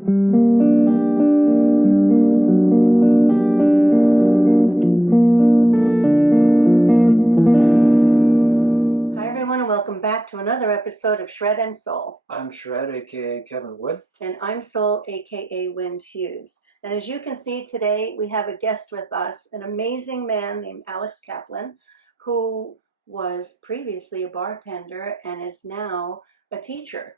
Welcome back to another episode of Shred and Soul. I'm Shred, aka Kevin Wood. And I'm Soul, aka Wind Hughes. And as you can see today, we have a guest with us, an amazing man named Alex Kaplan, who was previously a bartender and is now a teacher.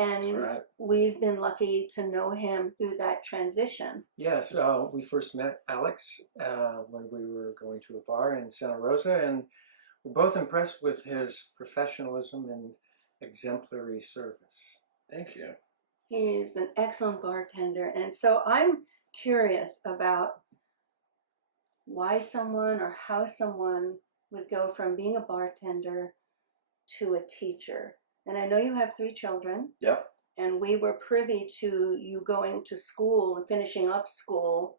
And That's right. We've been lucky to know him through that transition. Yes, we first met Alex when we were going to a bar in Santa Rosa, and we're both impressed with his professionalism and exemplary service. Thank you. He's an excellent bartender. And so I'm curious about why someone or how someone would go from being a bartender to a teacher. And I know you have 3 children. Yep. And we were privy to you going to school and finishing up school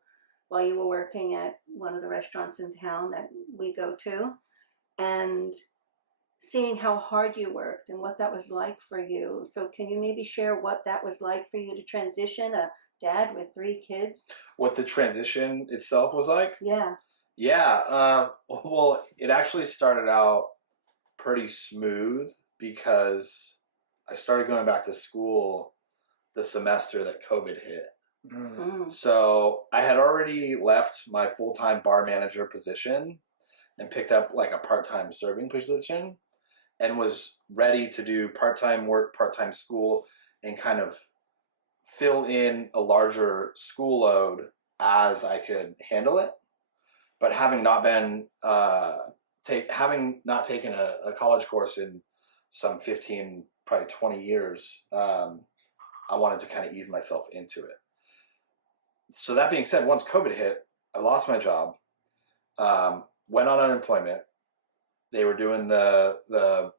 while you were working at one of the restaurants in town that we go to, and seeing how hard you worked and what that was like for you. So can you maybe share what that was like for you to transition, a dad with 3 kids? What the transition itself was like? Yeah. Yeah. Well, it actually started out pretty smooth because I started going back to school the semester that COVID hit. Mm. So I had already left my full-time bar manager position and picked up like a part-time serving position and was ready to do part-time work, part-time school, and kind of fill in a larger school load as I could handle it. But having not been, having not taken a college course in some 15, probably 20 years, I wanted to kind of ease myself into it. So that being said, once COVID hit, I lost my job, went on unemployment. They were doing the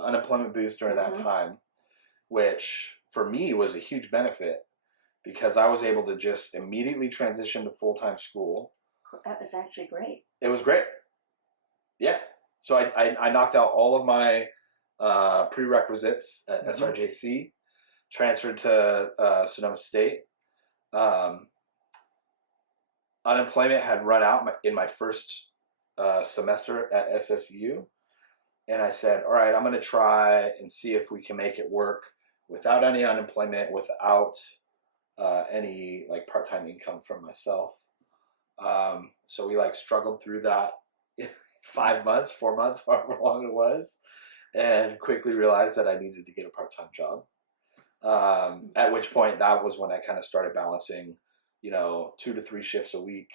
unemployment boost during that time, which for me was a huge benefit because I was able to just immediately transition to full-time school. That was actually great. It was great. Yeah. So I knocked out all of my prerequisites at SRJC, transferred to Sonoma State. Unemployment had run out in my first semester at SSU. And I said, all right, I'm going to try and see if we can make it work without any unemployment, without any like part-time income for myself. So we like struggled through that 5 months, 4 months, however long it was, and quickly realized that I needed to get a part-time job. At which point that was when I kind of started balancing, 2 to 3 shifts a week,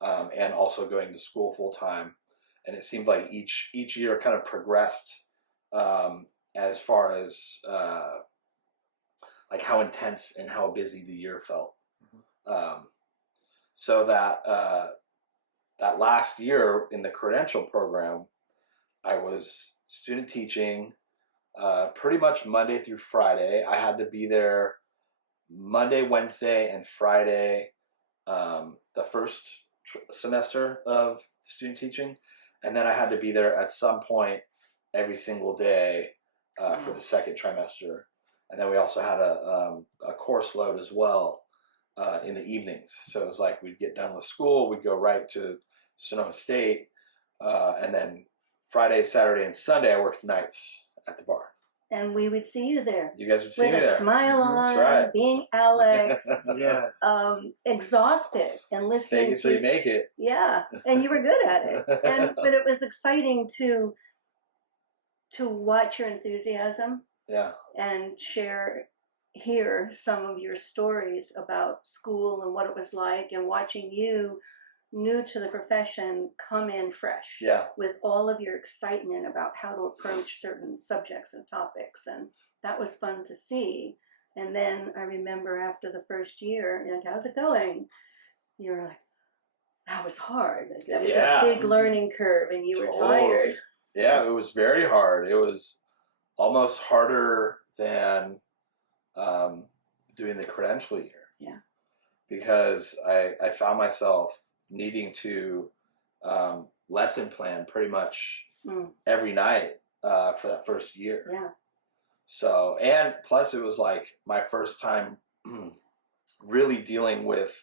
and also going to school full time. And it seemed like each year kind of progressed as far as like how intense and how busy the year felt. So that last year in the credential program, I was student teaching pretty much Monday through Friday. I had to be there Monday, Wednesday, and Friday the first semester of student teaching. And then I had to be there at some point every single day for the second trimester. And then we also had a course load as well in the evenings. So it was like we'd get done with school, we'd go right to Sonoma State, and then Friday, Saturday, and Sunday I worked nights at the bar. And we would see you there. You guys would see me there. With a smile on, That's right. being Alex, Yeah. Exhausted and listening Fake it till you make it. Yeah, and you were good at it. But it was exciting to watch your enthusiasm. Yeah. And hear some of your stories about school and what it was like, and watching you, new to the profession, come in fresh. Yeah. With all of your excitement about how to approach certain subjects and topics, and that was fun to see. And then I remember after the first year, like, how's it going? You were like, that was hard. Like, that was a big learning curve, and you were tired. Yeah, it was very hard. It was almost harder than doing the credential year. Yeah. Because I found myself needing to lesson plan pretty much every night for that first year. Yeah. So, and plus it was like my first time really dealing with,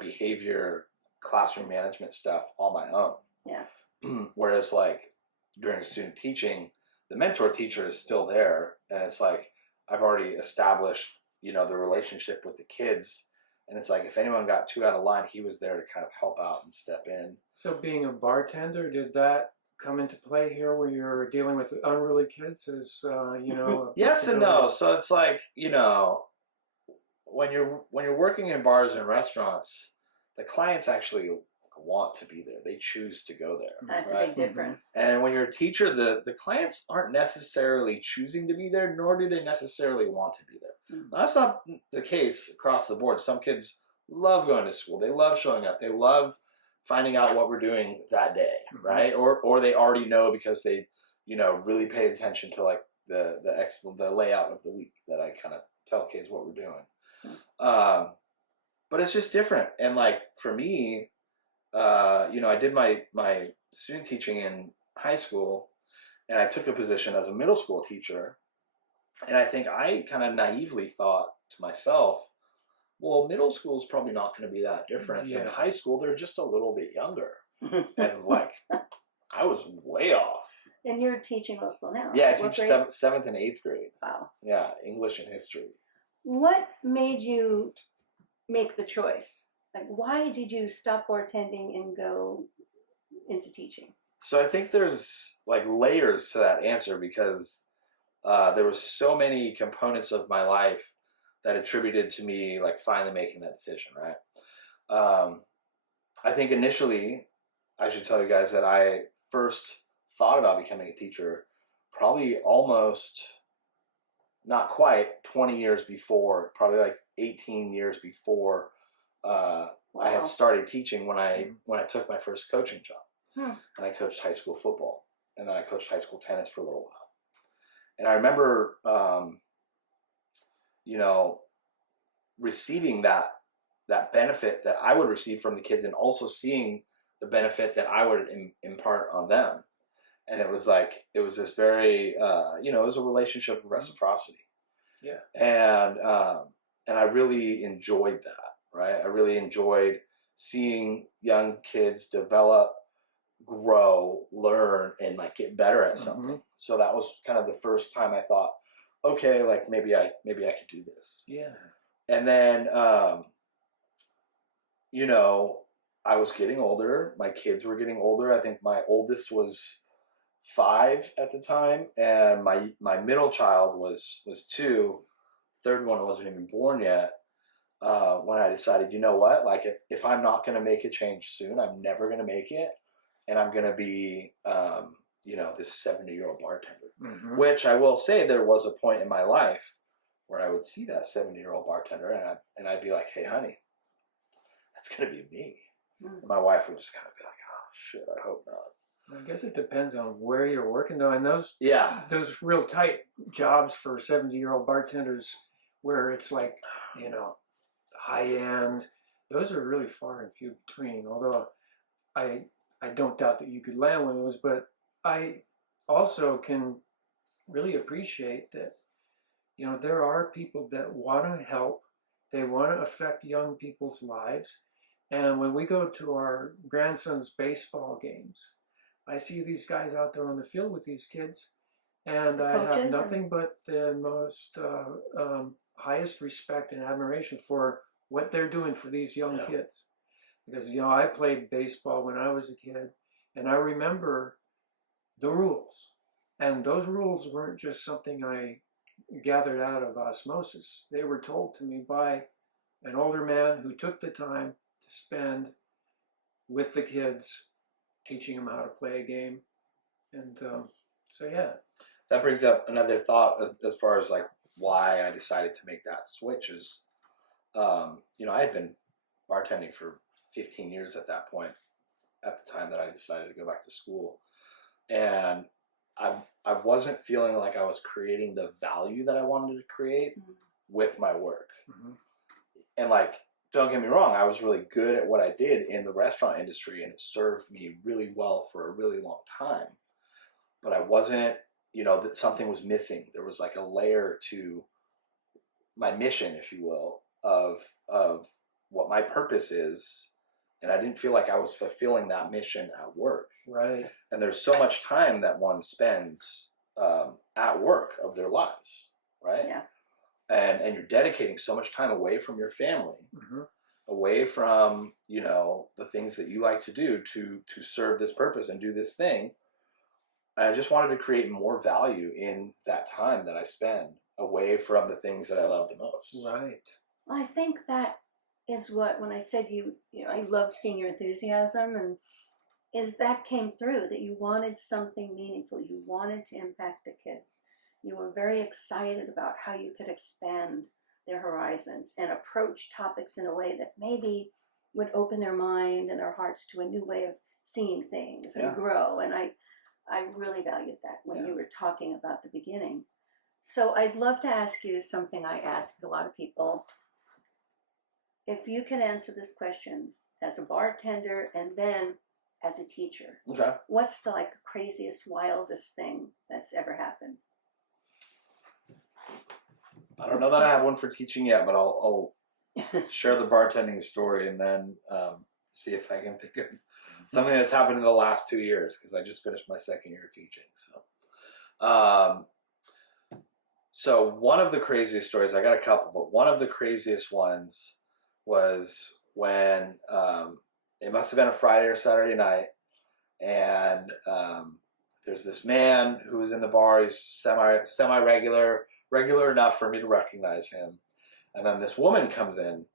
behavior, classroom management stuff on my own. Yeah. Whereas like during student teaching, the mentor teacher is still there, and it's like I've already established, the relationship with the kids, and it's like if anyone got too out of line, he was there to kind of help out and step in. So being a bartender, did that come into play here where you're dealing with unruly kids as, a Yes and possibility? no. So it's like, when you're working in bars and restaurants, the clients actually want to be there. They choose to go there. That's right? a big difference. And when you're a teacher, the clients aren't necessarily choosing to be there, nor do they necessarily want to be there. Mm. Now, that's not the case across the board. Some kids love going to school. They love showing up. They love finding out what we're doing that day, right? Or they already know because they, really pay attention to like the layout of the week that I kind of tell kids what we're doing. But it's just different. And like for me, I did my student teaching in high school, and I took a position as a middle school teacher. And I think I kind of naively thought to myself, well, middle school is probably not going to be that different than high school. They're just a little bit younger. And like, I was way off. And you're teaching middle school now. Yeah, I What teach grade? 7th and 8th grade. Wow. Yeah, English and history. What made you make the choice? Like, why did you stop bartending and go into teaching? So I think there's like layers to that answer, because there was so many components of my life that attributed to me like finally making that decision, right? I think initially, I should tell you guys that I first thought about becoming a teacher probably almost, not quite 20 years before, probably like 18 years before I had started teaching when I took my first coaching job. And I coached high school football, and then I coached high school tennis for a little while. And I remember, receiving that benefit that I would receive from the kids, and also seeing the benefit that I would impart on them. And it was this very, it was a relationship of reciprocity. Yeah. And I really enjoyed that, right? I really enjoyed seeing young kids develop, grow, learn, and like get better at something. So that was kind of the first time I thought, okay, like maybe I could do this. Yeah. And then, I was getting older. My kids were getting older. I think my oldest was 5 at the time, and my middle child was 2. Third one wasn't even born yet. When I decided, you know what, like if I'm not going to make a change soon, I'm never going to make it, and I'm going to be, this 70-year-old bartender. Which I will say, there was a point in my life where I would see that 70-year-old bartender, and I'd be like, hey, honey, that's going to be me. And my wife would just kind of be like, oh shit, I hope not. I guess it depends on where you're working, though. And those real tight jobs for 70-year-old bartenders, where it's like, high end, those are really far and few between. Although I don't doubt that you could land one of those, but I also can really appreciate that, there are people that want to help. They want to affect young people's lives. And when we go to our grandson's baseball games, I see these guys out there on the field with these kids, and I have nothing but the most highest respect and admiration for what they're doing for these young kids. Because, I played baseball when I was a kid, and I remember the rules. And those rules weren't just something I gathered out of osmosis. They were told to me by an older man who took the time to spend with the kids, teaching them how to play a game. And that brings up another thought as far as like why I decided to make that switch is, I had been bartending for 15 years at that point, at the time that I decided to go back to school. And I wasn't feeling like I was creating the value that I wanted to create with my work. And like, don't get me wrong, I was really good at what I did in the restaurant industry, and it served me really well for a really long time. But I wasn't, that something was missing. There was like a layer to my mission, if you will, of what my purpose is, and I didn't feel like I was fulfilling that mission at work. Right. And there's so much time that one spends at work of their lives, right? Yeah. And you're dedicating so much time away from your family, away from, you know, the things that you like to do to serve this purpose and do this thing. I just wanted to create more value in that time that I spend away from the things that I love the most. Right. Well, I think that is what, when I said you know, I loved seeing your enthusiasm, and is that came through, that you wanted something meaningful. You wanted to impact the kids. You were very excited about how you could expand their horizons and approach topics in a way that maybe would open their mind and their hearts to a new way of seeing things and grow. And I really valued that when you were talking about the beginning. So I'd love to ask you something I ask a lot of people. If you can answer this question as a bartender and then as a teacher, what's the craziest, wildest thing that's ever happened? I don't know that I have one for teaching yet, but I'll share the bartending story and then see if I can think of something that's happened in the last 2 years, because I just finished my second year of teaching. So one of the craziest stories, I got a couple, but one of the craziest ones was when it must have been a Friday or Saturday night, and there's this man who was in the bar. He's semi-regular, regular enough for me to recognize him. And then this woman comes in,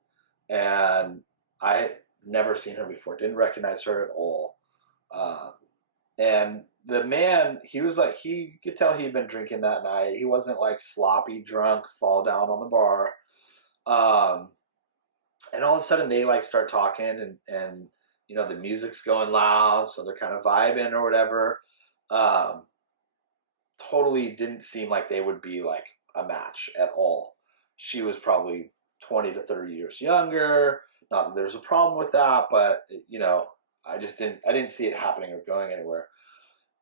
and I had never seen her before, didn't recognize her at all. And the man, he was like, you could tell he'd been drinking that night. He wasn't like sloppy drunk, fall down on the bar. And all of a sudden they start talking, and you know, the music's going loud, so they're kind of vibing or whatever. Totally didn't seem like they would be like a match at all. She was probably 20 to 30 years younger. Not that there's a problem with that, but you know, I didn't see it happening or going anywhere.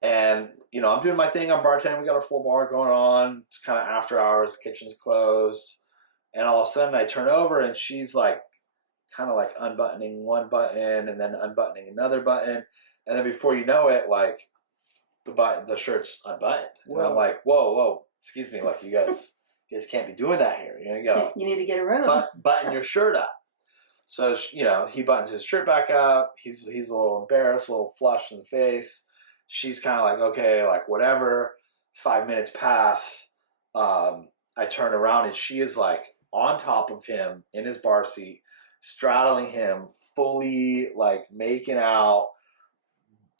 And you know, I'm doing my thing. I'm bartending. We got our full bar going on. It's kind of after hours. Kitchen's closed, and all of a sudden I turn over, and she's like, kind of like unbuttoning one button and then unbuttoning another button, and then before you know it, like the shirt's unbuttoned. And I'm like, whoa, excuse me, like you guys can't be doing that here. You know, you gotta you need to get a room. Button your shirt up. So you know, he buttons his shirt back up. He's a little embarrassed, a little flushed in the face. She's kind of like, okay, like whatever. 5 minutes pass. I turn around, and she is like on top of him in his bar seat, straddling him, fully like making out.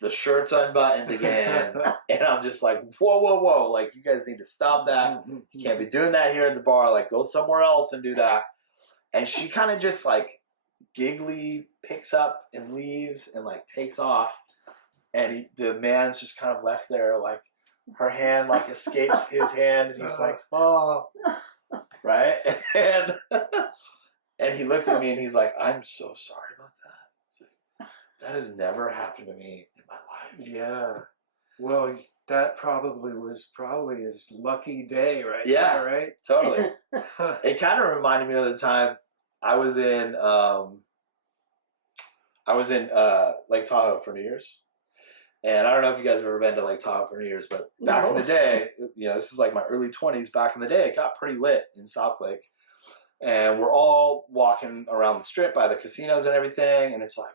The shirt's unbuttoned again. And I'm just like, whoa, like you guys need to stop that. You can't be doing that here at the bar. Like, go somewhere else and do that. And she kind of just like giggly picks up and leaves and like takes off, and the man's just kind of left there, like her hand like escapes his hand, and he's like, oh, right. And he looked at me, and he's like, I'm so sorry about that. Like, that has never happened to me in my life. Yeah. Well, that was his lucky day, right? Yeah, there, right? Totally. It kind of reminded me of the time I was in Lake Tahoe for New Year's. And I don't know if you guys have ever been to Lake Tahoe for New Year's, but back in the day, you know, this is like my early 20s. Back in the day, it got pretty lit in South Lake. And we're all walking around the strip by the casinos and everything. And it's like,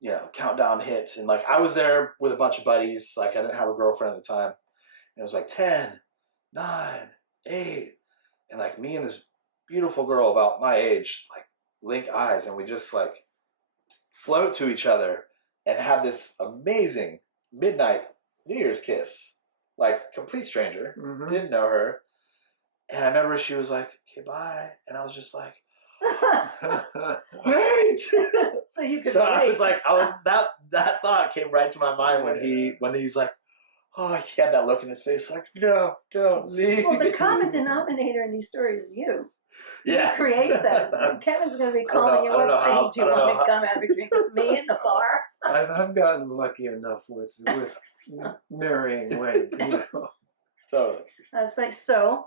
you know, countdown hits. And like, I was there with a bunch of buddies. Like, I didn't have a girlfriend at the time. And it was like 10, 9, 8. And like me and this beautiful girl about my age, like, link eyes. And we just like float to each other and have this amazing midnight New Year's kiss. Like, complete stranger. Didn't know her. And I remember she was like, okay, bye. And I was just like, wait. So you could So wait. That thought came right to my mind when he's like, oh, he had that look in his face, like, no, don't leave. Well, the common denominator in these stories is you. Yeah. You create those. Kevin's going to be calling you up saying, do you want to come have a drink with me in the bar? I've gotten lucky enough with marrying Wade, you know. Totally. That's right. So,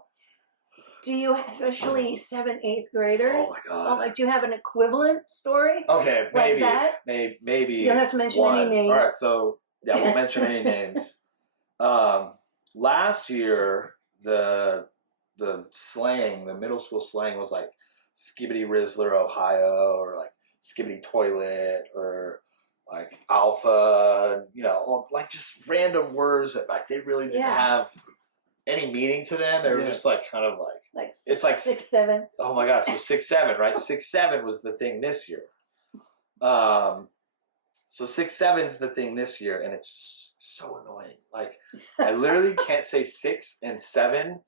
Do you, especially 7th, 8th graders? Oh my God. Like, do you have an equivalent story? Okay, Like maybe, that? maybe. You don't have to mention one. any names. All right, so yeah, we'll mention any names. Last year, the slang, the middle school slang was like Skibbity Rizzler, Ohio, or like Skibbity Toilet, or like Alpha, you know, like just random words that like they really didn't have any meaning to them. They were just like kind of like it's like 6, 7. Oh my God, so 6, 7, right? 6, 7 was the thing this year. So 6, 7's the thing this year, and it's so annoying. Like I literally can't say 6 and 7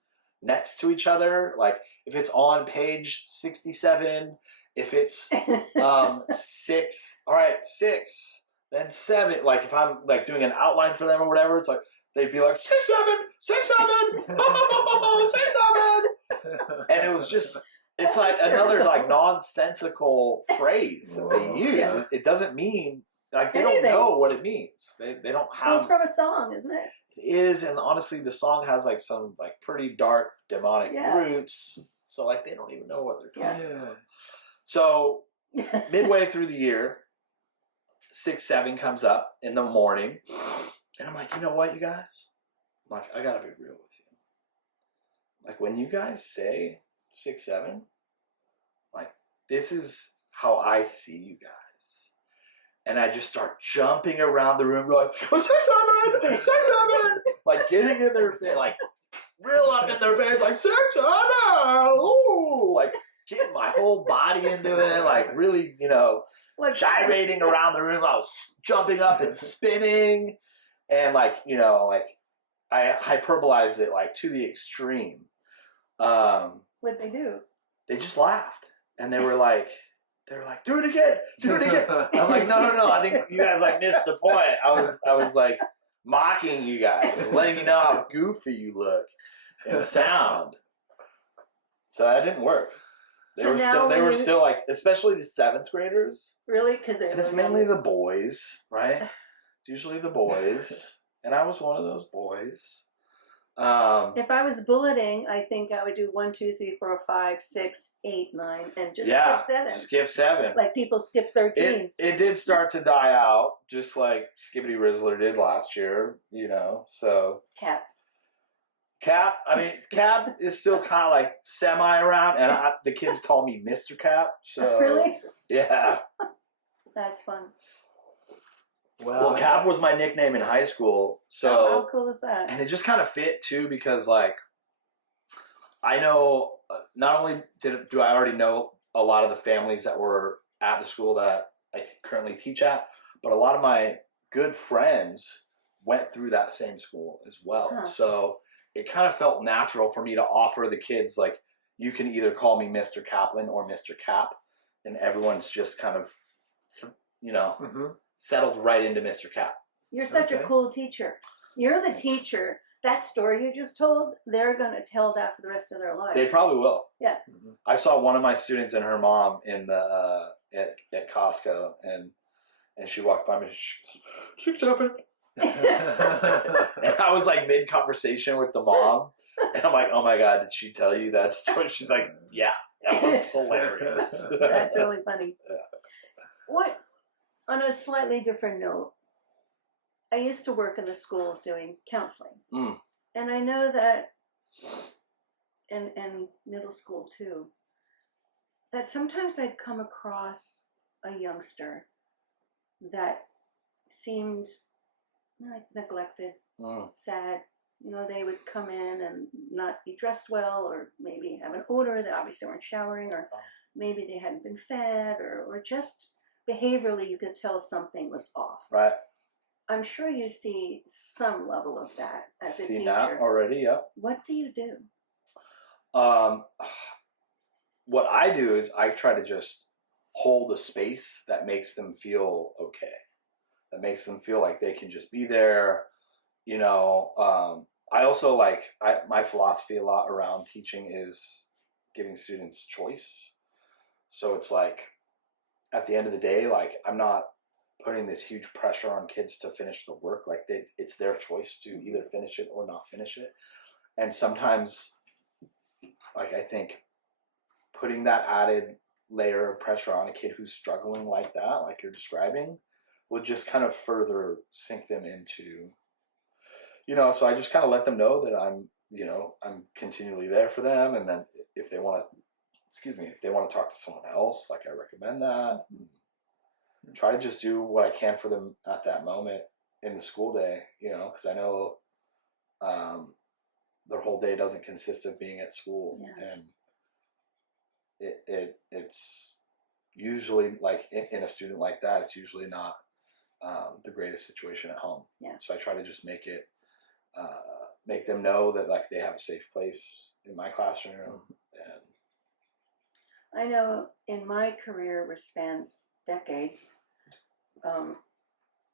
next to each other. Like if it's on page 67, if it's 6, all right, 6, then 7. Like if I'm like doing an outline for them or whatever, it's like they'd be like 6, 7, 6, 7, 6, 7, and it was just. It's like another like nonsensical phrase that they use. Yeah. It doesn't mean like they Anything. don't know what it means. They don't have. Well, it's from a song, isn't it? It is, and honestly, the song has like some like pretty dark demonic roots. So like they don't even know what they're talking about. So midway through the year, 6, 7 comes up in the morning, and I'm like, you know what, you guys? I'm like, I gotta be real with you. Like when you guys say 6, 7, like this is how I see you guys, and I just start jumping around the room, going 6, 7, 6, 7, like getting in their face, like real up in their face, like 6, 7, ooh, like getting my whole body into it, like really, you know, gyrating around the room. I was jumping up and spinning, and like you know, like I hyperbolized it like to the extreme. What'd they do? They just laughed, and they were like, do it again, do it again. I'm like, no, I think you guys like missed the point. I was like mocking you guys, letting you know how goofy you look and sound. So that didn't work. They were still like, especially the 7th graders. Really? Because and it's mainly the boys, right? It's usually the boys, and I was one of those boys. If I was bulleting, I think I would do 1, 2, 3, 4, 5, 6, 8, 9, and just skip 7. Skip 7. Like people skip 13. It did start to die out, just like Skibbity Rizzler did last year, you know. So Cap. I mean, Cap is still kind of like semi around, and the kids call me Mr. Cap. So really, yeah, that's fun. Well, Cap was my nickname in high school. So how cool is that? And it just kind of fit too, because like I know not only do I already know a lot of the families that were at the school that I currently teach at, but a lot of my good friends went through that same school as well. Huh. So it kind of felt natural for me to offer the kids, like, you can either call me Mr. Kaplan or Mr. Cap, and everyone's just kind of, you know, settled right into Mr. Cap. You're such a cool teacher. You're the teacher. That story you just told, they're going to tell that for the rest of their life. They probably will. Yeah. I saw one of my students and her mom in the at Costco, and she walked by me. She goes, 6, 7. And I was like mid conversation with the mom, and I'm like, oh my God, did she tell you that story? She's like, yeah, that was hilarious. That's really funny. Yeah. What, on a slightly different note, I used to work in the schools doing counseling. And I know that, and middle school too, that sometimes I'd come across a youngster that seemed like neglected, sad. You know, they would come in and not be dressed well, or maybe have an odor. They obviously weren't showering, or maybe they hadn't been fed, or just behaviorally you could tell something was off. Right. I'm sure you see some level of that as a teacher. Seen that already, yep. What do you do? What I do is I try to just hold a space that makes them feel okay. That makes them feel like they can just be there. You know, I also my philosophy a lot around teaching is giving students choice. So it's like, at the end of the day, like, I'm not putting this huge pressure on kids to finish the work. Like, it's their choice to either finish it or not finish it. And sometimes like, I think putting that added layer of pressure on a kid who's struggling like that, like you're describing, would just kind of further sink them into, so I just kind of let them know that I'm continually there for them. And then if they want to talk to someone else, like, I recommend that. And try to just do what I can for them at that moment in the school day, because I know their whole day doesn't consist of being at school. Yeah. And it's usually, like, in a student like that, it's usually not the greatest situation at home. Yeah. So I try to just make them know that, like, they have a safe place in my classroom. And I know in my career, which spans decades,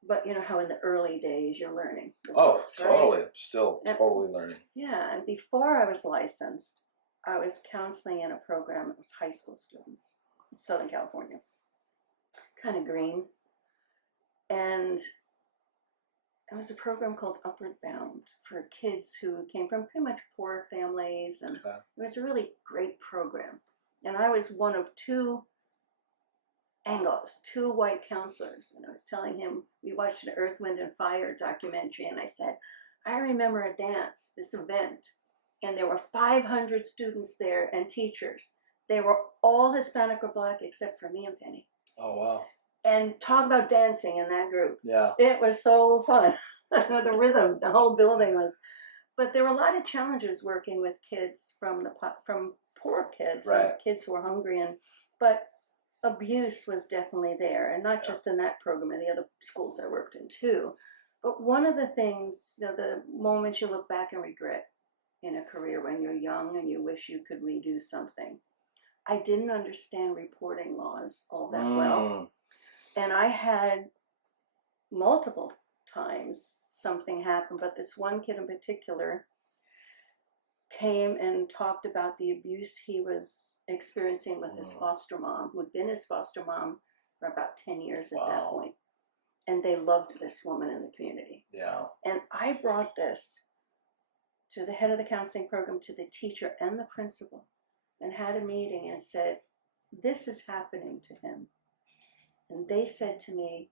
but you know how in the early days you're learning. Books, totally. Right? Still totally learning. Yeah, and before I was licensed, I was counseling in a program that was high school students in Southern California. Kind of green. And it was a program called Upward Bound for kids who came from pretty much poor families, and Okay. it was a really great program. And I was one of two white counselors, and I was telling him, we watched an Earth, Wind, and Fire documentary, and I said, I remember a dance, this event, and there were 500 students there and teachers. They were all Hispanic or Black except for me and Penny. Oh, wow. And talk about dancing in that group. Yeah. It was so fun. The rhythm, the whole building was. But there were a lot of challenges working with kids from poor kids, right. and kids who were hungry, but abuse was definitely there, and not just in that program, in the other schools I worked in too. But one of the things, the moments you look back and regret in a career when you're young and you wish you could redo something. I didn't understand reporting laws all that well. And I had multiple times something happen, but this one kid in particular came and talked about the abuse he was experiencing with his foster mom, who'd been his foster mom for about 10 years at that point. And they loved this woman in the community. Yeah. And I brought this to the head of the counseling program, to the teacher and the principal, and had a meeting and said, this is happening to him. And they said to me,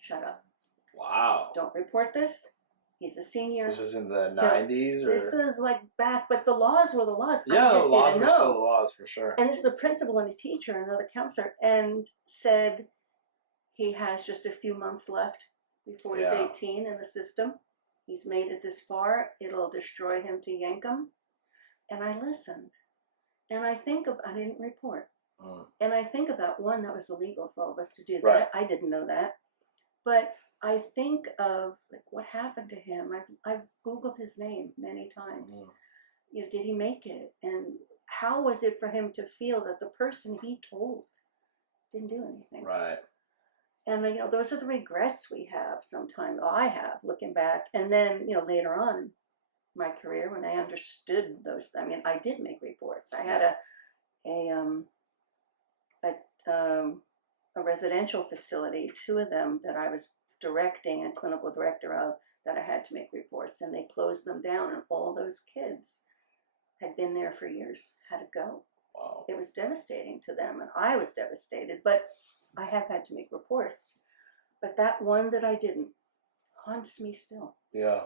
shut up. Wow. Don't report this. He's a senior. This is in the 90s? Or? This was like back, but the laws were the laws. Yeah, I just the laws didn't were know. still the laws, for sure. And this is the principal and the teacher and another counselor, and said he has just a few months left before he's 18 in the system. He's made it this far. It'll destroy him to yank him. And I listened. And I didn't report. And I think about, one, that was illegal for all of us to do that. Right. I didn't know that. But I think of, like, what happened to him. I've Googled his name many times. Did he make it? And how was it for him to feel that the person he told didn't do anything? Right. And those are the regrets we have sometimes. I have, looking back. And then, later on in my career, when I understood those, I did make reports. I had a residential facility, 2 of them that I was directing and clinical director of, that I had to make reports, and they closed them down, and all those kids had been there for years, had to go. Wow. It was devastating to them, and I was devastated, but I have had to make reports. But that one that I didn't haunts me still. Yeah.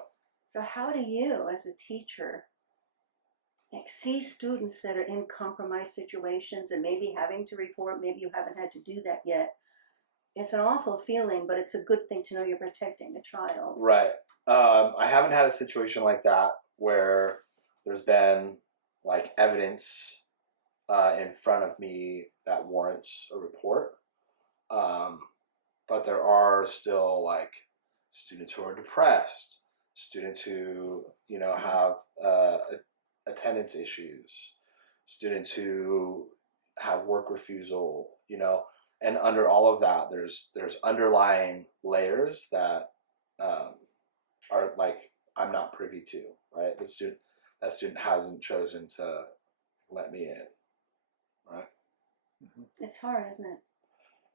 So how do you, as a teacher, see students that are in compromised situations and maybe having to report, maybe you haven't had to do that yet? It's an awful feeling, but it's a good thing to know you're protecting a child. Right. I haven't had a situation like that where there's been, like, evidence in front of me that warrants a report. But there are still, like, students who are depressed, students who, have attendance issues, students who have work refusal, and under all of that, there's underlying layers that are, like, I'm not privy to, right? That student hasn't chosen to let me in, right? It's hard, isn't it?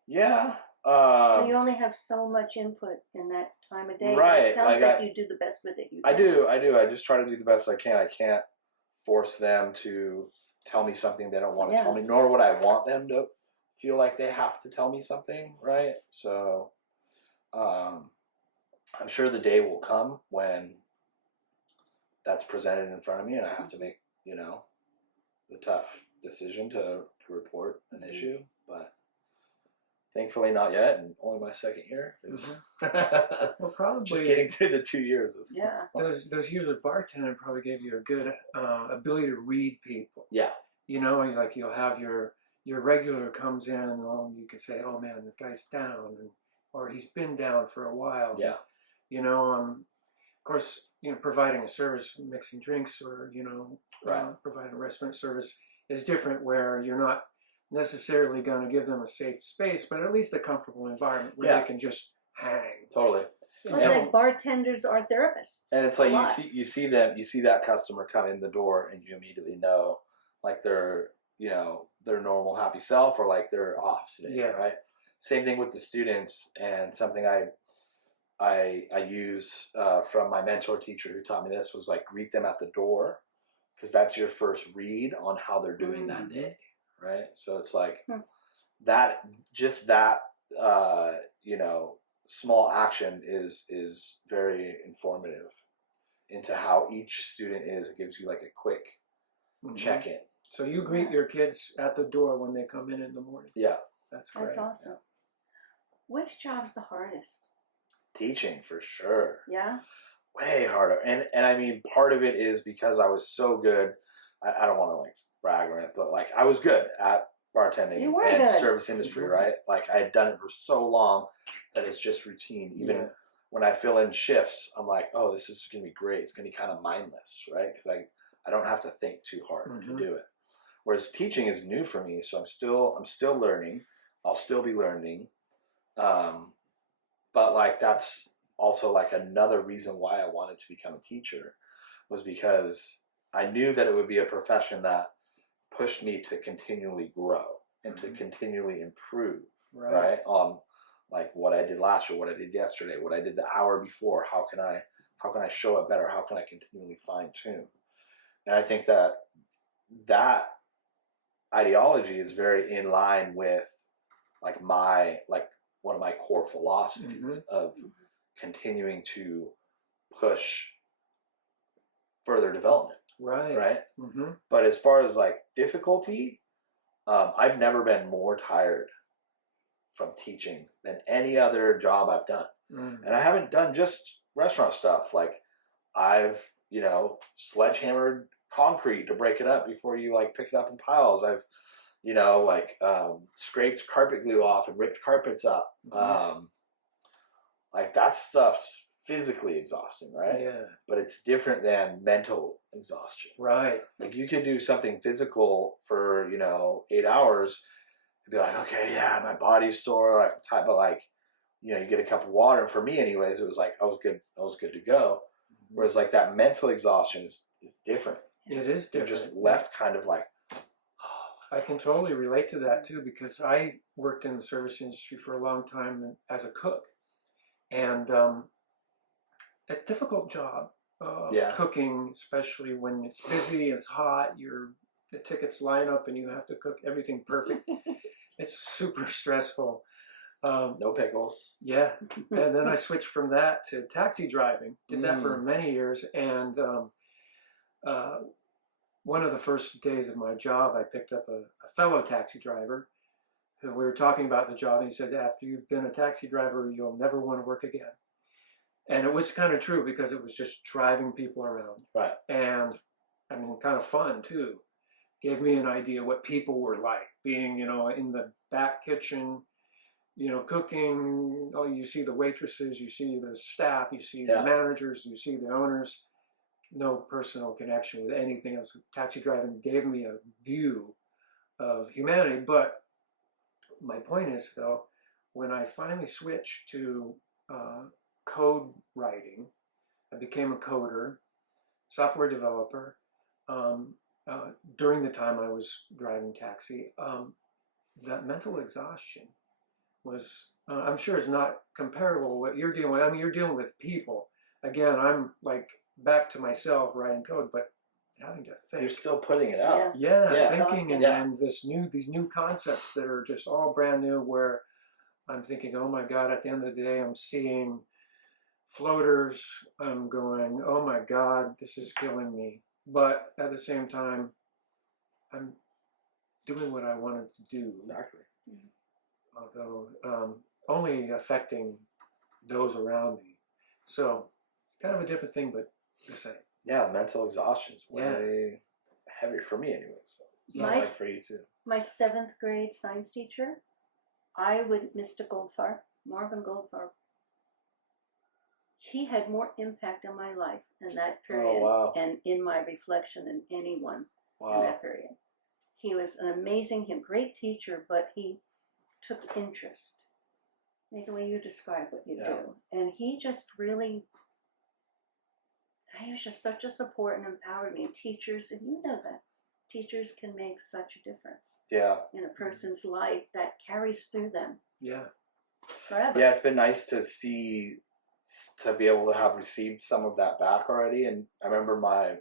Yeah. You only have so much input in that time of day. Right. It sounds like you do the best with it. I do. I just try to do the best I can. I can't force them to tell me something they don't want to Yeah. tell me, nor would I want them to feel like they have to tell me something, right? So I'm sure the day will come when that's presented in front of me and I have to make, you know, the tough decision to report an issue, but thankfully not yet, and only my second year. Well, probably just getting through the 2 years is those years of bartending probably gave you a good ability to read people. Yeah. You know, like you'll have your regular comes in and you can say, oh man, the guy's down, or he's been down for a while. Yeah. You know, of course, you know, providing a service, mixing drinks, or you know, providing a restaurant service is different, where you're not necessarily going to give them a safe space, but at least a comfortable environment where they can just hang. Totally. It's like bartenders are therapists. And it's like you see that customer come in the door and you immediately know like they're, you know, their normal happy self or like they're off today, right? Same thing with the students, and something I use from my mentor teacher who taught me this was like greet them at the door, because that's your first read on how they're doing that day, right? So it's like that, just that, you know, small action is very informative into how each student is. It gives you like a quick check-in. So you greet your kids at the door when they come in the morning. Yeah. That's great. That's awesome. Which job's the hardest? Teaching, for sure. Yeah. Way harder. And I mean, part of it is because I was so good. I don't want to like brag or anything, but like I was good at bartending and service industry, right? Like I had done it for so long that it's just routine. Even when I fill in shifts, I'm like, oh, this is going to be great. It's going to be kind of mindless, right? Because I don't have to think too hard to do it. Whereas teaching is new for me, so I'm still learning. I'll still be learning. But like that's also like another reason why I wanted to become a teacher, was because I knew that it would be a profession that pushed me to continually grow and to continually improve, right? On like what I did last year, what I did yesterday, what I did the hour before. How can I show it better? How can I continually fine tune? And I think that ideology is very in line with like one of my core philosophies of continuing to push further development. Right. But as far as like difficulty, I've never been more tired from teaching than any other job I've done. And I haven't done just restaurant stuff. Like I've, you know, sledgehammered concrete to break it up before you like pick it up in piles. I've, you know, like scraped carpet glue off and ripped carpets up. Like that stuff's physically exhausting, right? Yeah. But it's different than mental exhaustion. Right. Like you could do something physical for, you know, 8 hours and be like, okay, yeah, my body's sore, like I'm tired, but like, you know, you get a cup of water. And for me anyways, it was like I was good to go. Whereas like that mental exhaustion is different. It is different. You're just left kind of like, I can totally relate to that too, because I worked in the service industry for a long time as a cook, and a difficult job. Cooking, especially when it's busy, it's hot, the tickets line up, and you have to cook everything perfect. It's super stressful. No pickles. Yeah, and then I switched from that to taxi driving. Did that for many years, and one of the first days of my job, I picked up a fellow taxi driver who we were talking about the job, and he said, after you've been a taxi driver, you'll never want to work again. And it was kind of true, because it was just driving people around. Right. And, I mean, kind of fun, too. Gave me an idea what people were like, being, you know, in the back kitchen, you know, cooking. Oh, you see the waitresses, you see the staff, you see the managers, you see the owners. No personal connection with anything else. Taxi driving gave me a view of humanity. But my point is, though, when I finally switched to code writing, I became a coder, software developer. During the time I was driving taxi, that mental exhaustion was, I'm sure it's not comparable to what you're dealing with. I mean, you're dealing with people. Again, I'm like back to myself writing code, but having to think. You're still putting it out. Yeah, Yeah. thinking, and Yeah. then these new concepts that are just all brand new. Where I'm thinking, oh my God! At the end of the day, I'm seeing floaters. I'm going, oh my God, this is killing me. But at the same time, I'm doing what I wanted to do. Exactly. Although only affecting those around me. So kind of a different thing, but the same. Yeah, mental exhaustion is way heavier for me anyway. So it sounds like for you too. My 7th grade science teacher, Mr. Goldfarb, Marvin Goldfarb, he had more impact on my life in that period and in my reflection than anyone in that period. He was an amazing, great teacher, but he took interest, like the way you describe what you do. And he just really, he was just such a support and empowered me. Teachers, and you know that, teachers can make such a difference in a person's life that carries through them forever. Yeah, it's been nice to see, to be able to have received some of that back already. And I remember my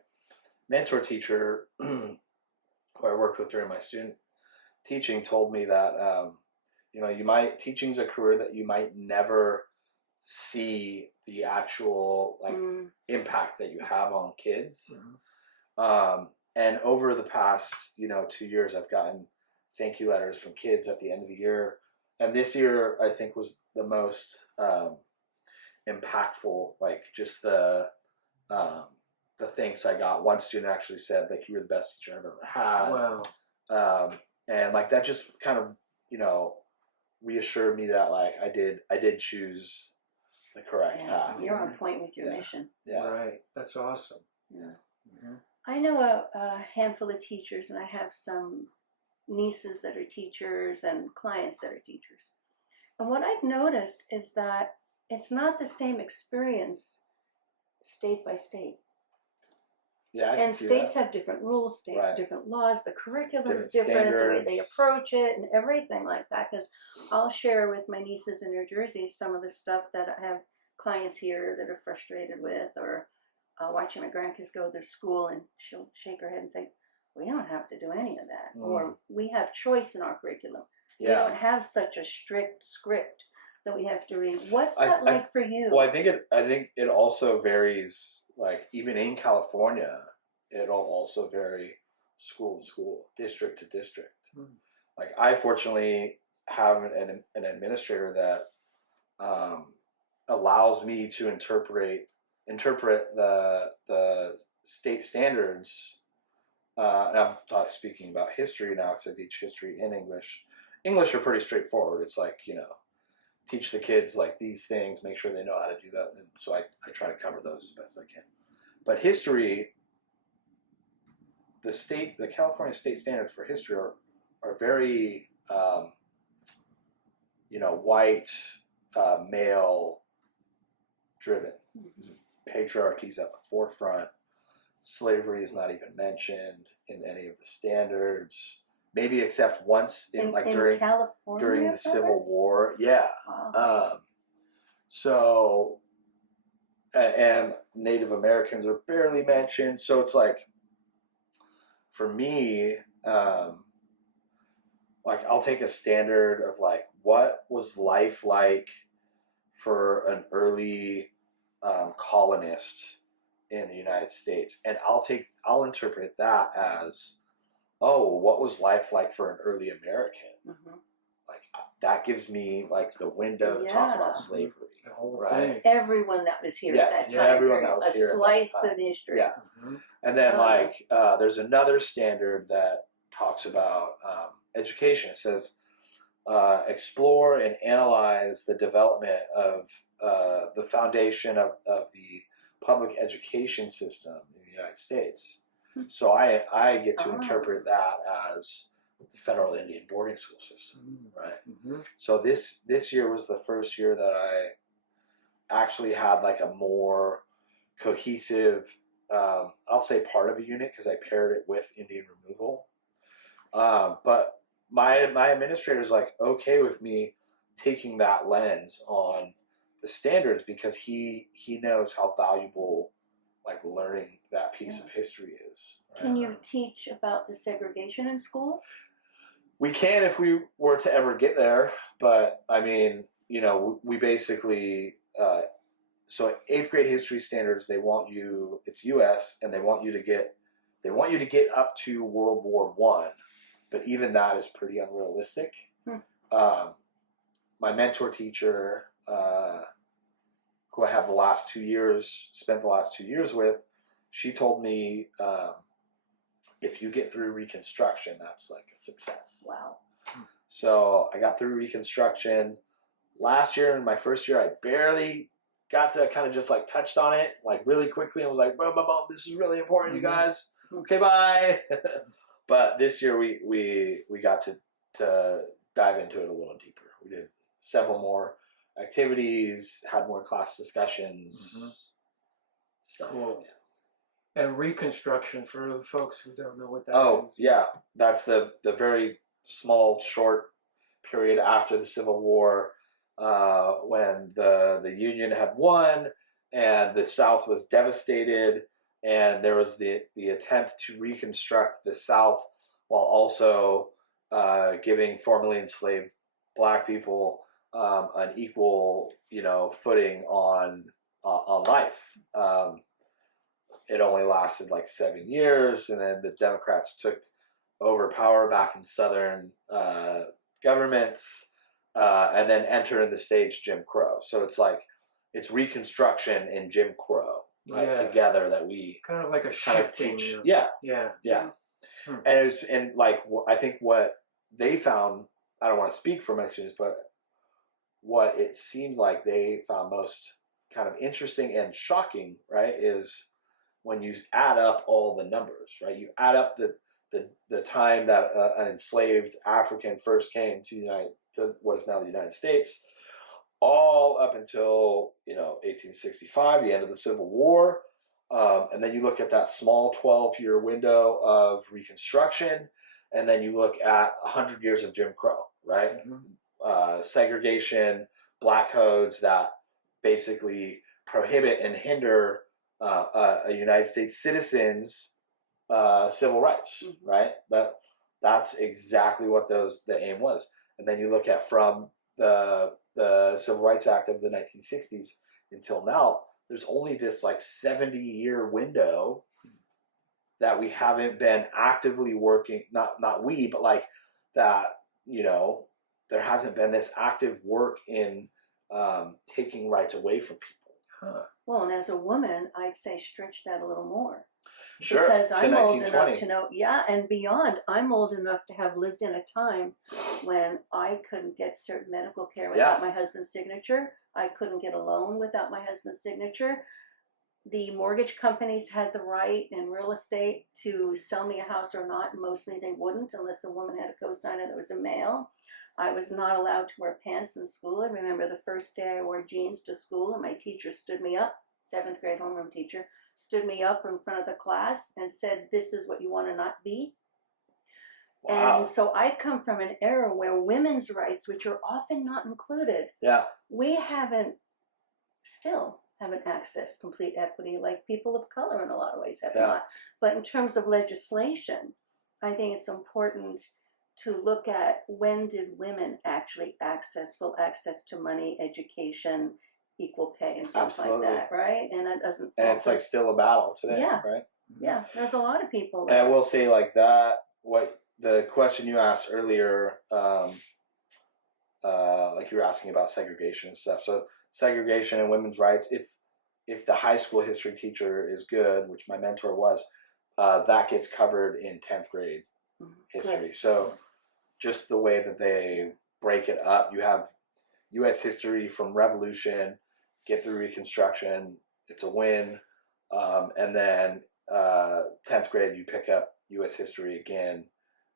mentor teacher who I worked with during my student teaching told me that teaching's a career that you might never see the actual impact that you have on kids. And over the past 2 years, I've gotten thank you letters from kids at the end of the year, and this year I think was the most impactful. Like just the thanks I got. One student actually said, like, you were the best teacher I've ever had. Wow. And like that just kind of reassured me that like I did choose the correct path. You're on point with your mission. Yeah. Right. That's awesome. Yeah. I know a handful of teachers, and I have some nieces that are teachers and clients that are teachers. And what I've noticed is that it's not the same experience state by state. Yeah, I can and see states that. have different rules, different laws, the curriculum's Different different, the way they standards. approach it and everything like that. Because I'll share with my nieces in New Jersey some of the stuff that I have clients here that are frustrated with, or watching my grandkids go to their school, and she'll shake her head and say, we don't have to do any of that. Or we have choice in our curriculum. We don't have such a strict script that we have to read. What's that like for you? Well, I think it also varies. Like even in California, it'll also vary school to school, district to district. Like I fortunately have an administrator that allows me to interpret the state standards. And I'm speaking about history now because I teach history and English. English are pretty straightforward. It's like, teach the kids like these things, make sure they know how to do that. And so I try to cover those as best I can. But history, the California state standards for history are very, white, male driven. Patriarchy's at the forefront. Slavery is not even mentioned in any of the standards. Maybe except once during the Civil War. Yeah. Wow. And Native Americans are barely mentioned. So it's like, for me, like I'll take a standard of like, what was life like for an early colonist in the United States, and I'll interpret that as, what was life like for an early American? Like that gives me like the window to talk about slavery. The whole thing. Everyone that was here at that time. Everyone that was here. A slice of history. Yeah. And then there's another standard that talks about education. It says, explore and analyze the development of the foundation of the public education system in the United States. So I get to interpret that as the federal Indian boarding school system, right? So this year was the first year that I actually had like a more cohesive, I'll say part of a unit, because I paired it with Indian removal. But my administrator's like okay with me taking that lens on the standards, because he knows how valuable like learning that piece of history is. Can you teach about the segregation in schools? We can if we were to ever get there, but I mean, you know, we basically so 8th grade history standards, they want you, it's US, and they want you to get up to World War I, but even that is pretty unrealistic. My mentor teacher, who I have spent the last 2 years with, she told me if you get through Reconstruction, that's like a success. Wow. So I got through Reconstruction. Last year, in my first year, I barely got to kind of just like touched on it like really quickly and was like, boom, boom, boom, this is really important, you guys. Okay, bye. But this year we got to dive into it a little deeper. We did several more activities, had more class discussions. Stuff. Cool. And Reconstruction, for the folks who don't know what that is. Oh, yeah. That's the very small, short period after the Civil War, when the Union had won and the South was devastated, and there was the attempt to reconstruct the South while also giving formerly enslaved Black people an equal, footing on life. It only lasted like 7 years, and then the Democrats took over power back in Southern governments, and then entered the stage Jim Crow. So it's Reconstruction and Jim Crow, right, together, that we kind of like a kind of shifting. teach. Yeah. And I think what they found, I don't want to speak for my students, but what it seemed like they found most kind of interesting and shocking, right, is when you add up all the numbers, right? You add up the time that an enslaved African first came to what is now the United States, all up until 1865, the end of the Civil War, and then you look at that small 12-year window of Reconstruction, and then you look at 100 years of Jim Crow, right? Segregation, Black codes that basically prohibit and hinder a United States citizen's civil rights, right? That's exactly what the aim was. And then you look at from the Civil Rights Act of the 1960s until now, there's only this like 70-year window that we haven't been actively working, not we, but like that, there hasn't been this active work in taking rights away from people. Well, and as a woman, I'd say stretch that a little more. Sure, because I'm old 1920. enough to know, and beyond. I'm old enough to have lived in a time when I couldn't get certain medical care without my husband's signature. I couldn't get a loan without my husband's signature. The mortgage companies had the right in real estate to sell me a house or not. Mostly they wouldn't unless a woman had a cosigner that was a male. I was not allowed to wear pants in school. I remember the first day I wore jeans to school, and my teacher stood me up, 7th grade homeroom teacher, stood me up in front of the class and said, "This is what you want to not be." Wow. And so I come from an era where women's rights, which are often not included, we still haven't accessed complete equity like people of color in a lot of ways have not. But in terms of legislation, I think it's important to look at when did women actually access full access to money, education, equal pay, and things like that, right? And that doesn't. And it's like still a battle today, right? Yeah, there's a lot of people. And I will say like that. What the question you asked earlier, like you were asking about segregation and stuff. So segregation and women's rights. If the high school history teacher is good, which my mentor was, that gets covered in 10th grade history. Good. So just the way that they break it up, you have U.S. history from Revolution, get through Reconstruction, it's a win, and then 10th grade you pick up U.S. history again,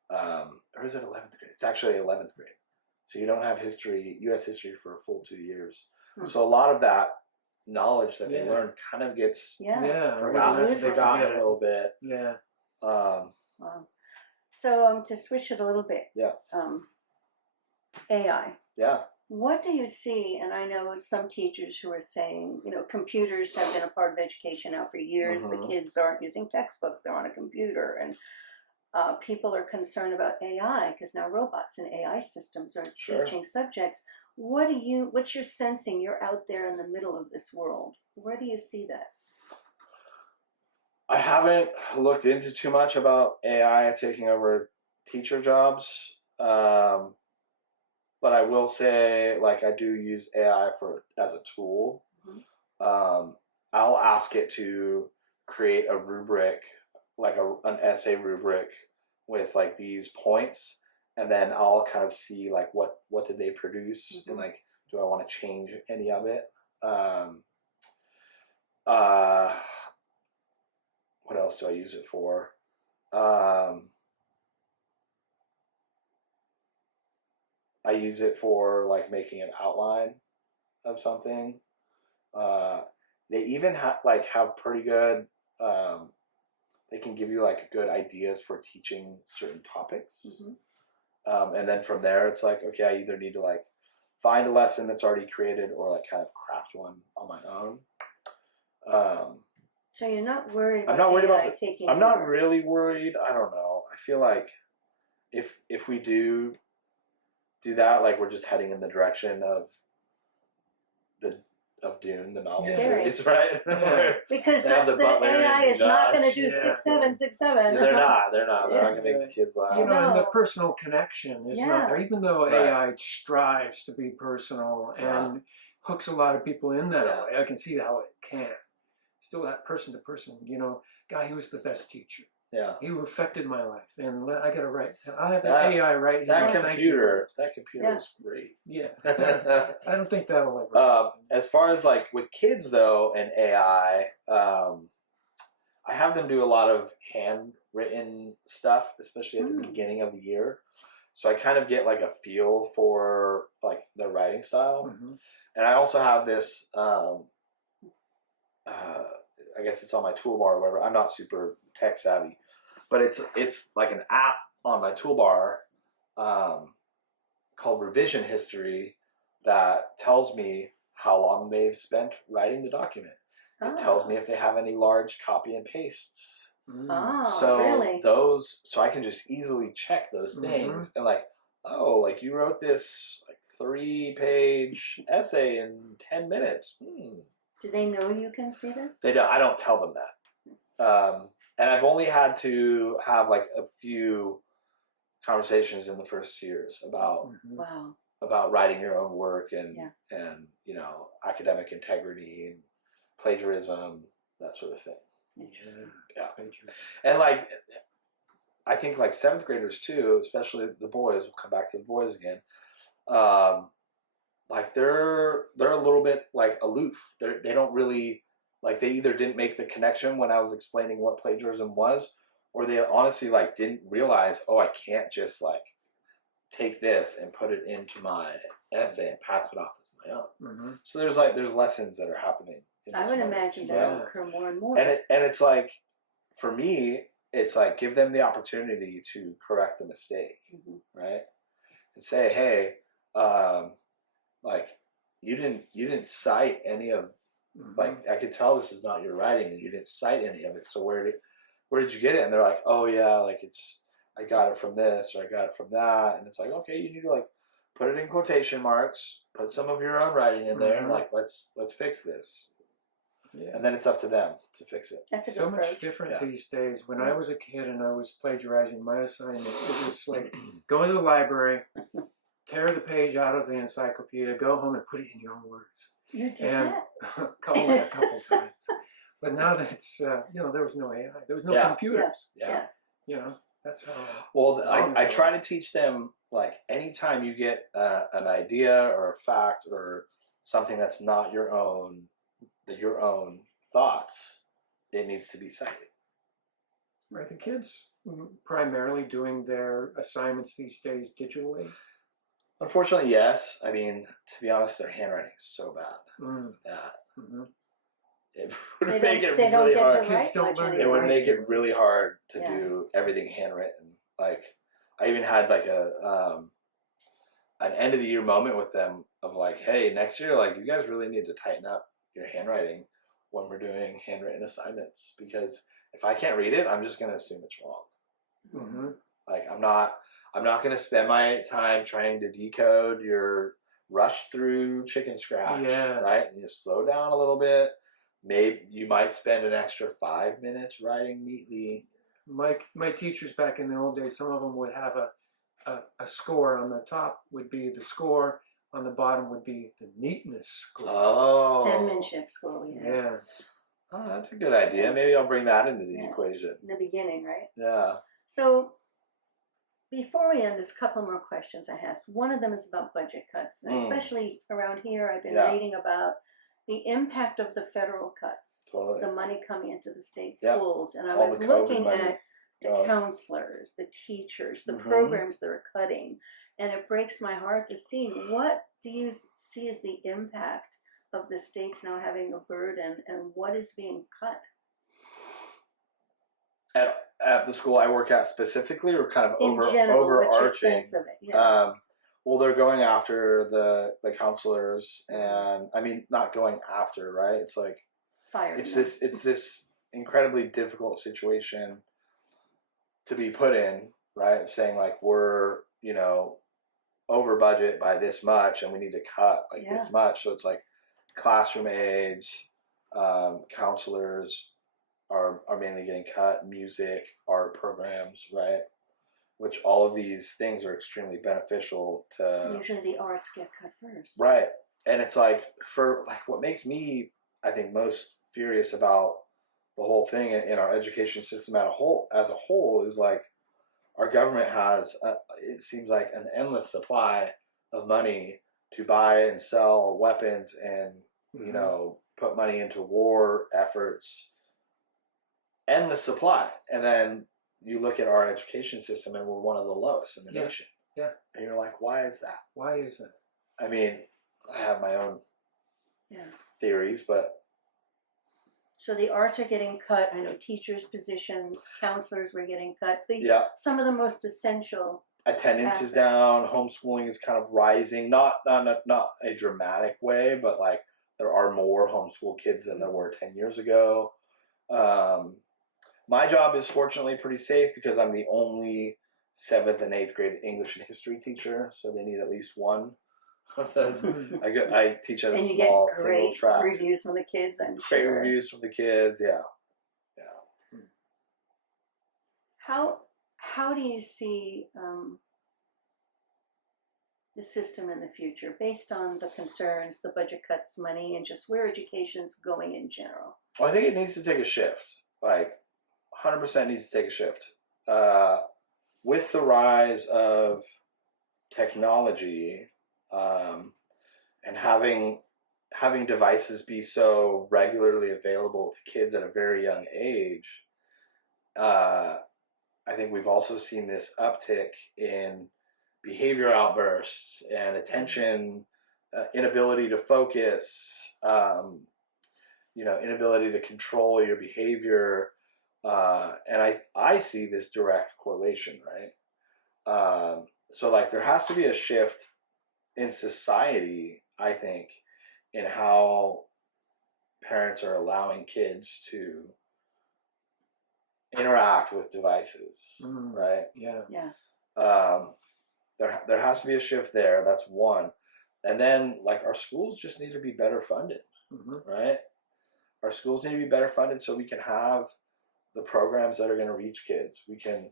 or is it 11th grade? It's actually 11th grade. So you don't have U.S. history for a full 2 years. So a lot of that knowledge that they learn kind of gets forgotten a little bit. Wow. So to switch it a little bit. AI. What do you see? And I know some teachers who are saying, computers have been a part of education now for years. Mhm. The kids aren't using textbooks, they're on a computer. And people are concerned about AI because now robots and AI systems are Sure. teaching subjects. What's your sensing? You're out there in the middle of this world. Where do you see that? I haven't looked into too much about AI taking over teacher jobs. But I will say, like, I do use AI as a tool. Mm-hmm. I'll ask it to create a rubric, like an essay rubric with like these points, and then I'll kind of see like what did they produce, Mm-hmm. and like, do I want to change any of it? What else do I use it for? I use it for like making an outline of something. They even have pretty good. They can give you like good ideas for teaching certain topics, and then from there it's like, okay, I either need to like find a lesson that's already created or like kind of craft one on my own. So you're not worried about I'm not worried AI about taking I'm not over? really worried. I don't know. I feel like if we do that, like we're just heading in the direction of Dune, the novel Scary. series, right? Yeah. Because They have the butler AI and is not going to do Yeah. 6-7. They're not. They're not Yeah. going to make the kids laugh. You know, and the No. personal connection is Yeah. not there. Even though Right. AI strives to be personal It's and hooks a lot of people in that Yeah. way, I can see how it can. Still, that person to person, guy who was the best teacher. Yeah. He affected my life, and I got to write. I have That- the AI right That here. computer Yeah. is great. Yeah. I don't think that'll ever. As far as like with kids though and AI, I have them do a lot of handwritten stuff, especially at the beginning of the year. So I kind of get like a feel for like their writing style. Mhm. And I also have this, I guess it's on my toolbar or whatever. I'm not super tech savvy, but it's like an app on my toolbar called Revision History that tells me how long they've spent writing the document. It tells me if they have any large copy and pastes. Oh, So really? so I can just easily check those things and like, oh, like you wrote this like 3-page essay in 10 minutes. Do they know you can see this? They don't. I don't tell them that. And I've only had to have like a few conversations in the first years about Wow. about writing your own work and Yeah. academic integrity and plagiarism, that sort of thing. Interesting. Yeah. And like I think like 7th graders too, especially the boys, we'll come back to the boys again. Like they're a little bit like aloof. They don't really like, they either didn't make the connection when I was explaining what plagiarism was, or they honestly like didn't realize, oh, I can't just like take this and put it into my essay and pass it off as my own. So there's lessons that are happening. I would imagine that will occur more and more. And it's like, for me, it's like give them the opportunity to correct the mistake, right? And say, hey, like you didn't cite any of, like I could tell this is not your writing, and you didn't cite any of it. So where did you get it? And they're like, oh yeah, like I got it from this, or I got it from that. And it's like, okay, you need to like put it in quotation marks, put some of your own writing in there, and like let's fix this. Yeah. And then it's up to them to fix it. That's a good so approach. much different these days. When I was a kid and I was plagiarizing my assignments, it was like go to the library, tear the page out of the encyclopedia, go home and put it in your own words. You did that? A couple times. But now that's there was no AI, there was no computers. Yeah. That's how. Well, I try to teach them, like, anytime you get an idea or a fact or something that's not your own thoughts, it needs to be cited. Right, the kids primarily doing their assignments these days digitally. Unfortunately, yes. I mean, to be honest, their handwriting is so bad that it would make it really hard. Kids don't learn. It would make it really hard to do everything handwritten. Like, I even had like an end of the year moment with them of like, hey, next year, like, you guys really need to tighten up your handwriting when we're doing handwritten assignments, because if I can't read it, I'm just gonna assume it's wrong. Mm-hmm. Like, I'm not gonna spend my time trying to decode your rush through chicken scratch, right? And you slow down a little bit. Maybe you might spend an extra 5 minutes writing neatly. My teachers back in the old days, some of them would have a score. On the top would be the score, on the bottom would be the neatness score. Oh. Penmanship score, Yeah. Oh, that's a good idea. Maybe I'll bring that into the equation. In the beginning, right? Yeah. So before we end, there's a couple more questions I have. One of them is about budget cuts. And especially around here, I've been reading about the impact of the federal cuts. Totally. The money coming into the state schools. And I All was the looking COVID at the counselors, the teachers, the programs they're cutting. And it breaks my heart to see, what do you see as the impact of the states now having a burden, and what is being cut? At the school I work at specifically, or kind of In general, overarching? what's your sense of it? Yeah. Well, they're going after the counselors, and I mean, not going after, right? It's like firing. It's this incredibly difficult situation to be put in, right? Saying like, we're, you know, over budget by this much, and we need to cut like this much. So it's like classroom aides, counselors are mainly getting cut, music, art programs, right? Which all of these things are extremely beneficial to. Usually the arts get cut first. Right. And it's like, for like, what makes me, I think, most furious about the whole thing in our education system as a whole is like, our government has, it seems like, an endless supply of money to buy and sell weapons and, you know, put money into war efforts. Endless supply. And then you look at our education system and we're one of the lowest in the nation. Yeah. And you're like, why is that? Why is that? I mean, I have my own theories, but. So the arts are getting cut. I know teachers' positions, counselors were getting cut. Some of the most essential. Attendance is down. Homeschooling is kind of rising. Not a dramatic way, but like, there are more homeschool kids than there were 10 years ago. My job is fortunately pretty safe because I'm the only 7th and 8th grade English and history teacher, so they need at least one of those. I teach at a small single track. Great reviews from the kids, I'm sure. Great reviews from the kids, yeah. How do you see the system in the future, based on the concerns, the budget cuts, money, and just where education's going in general? Well, I think it needs to take a shift. Like, 100% needs to take a shift. With the rise of technology, and having devices be so regularly available to kids at a very young age, I think we've also seen this uptick in behavior outbursts and attention, inability to focus, inability to control your behavior. And I see this direct correlation, right? So like, there has to be a shift in society, I think, in how parents are allowing kids to interact with devices, right? There has to be a shift there. That's one. And then, like, our schools just need to be better funded, right? Our schools need to be better funded so we can have the programs that are going to reach kids. We can,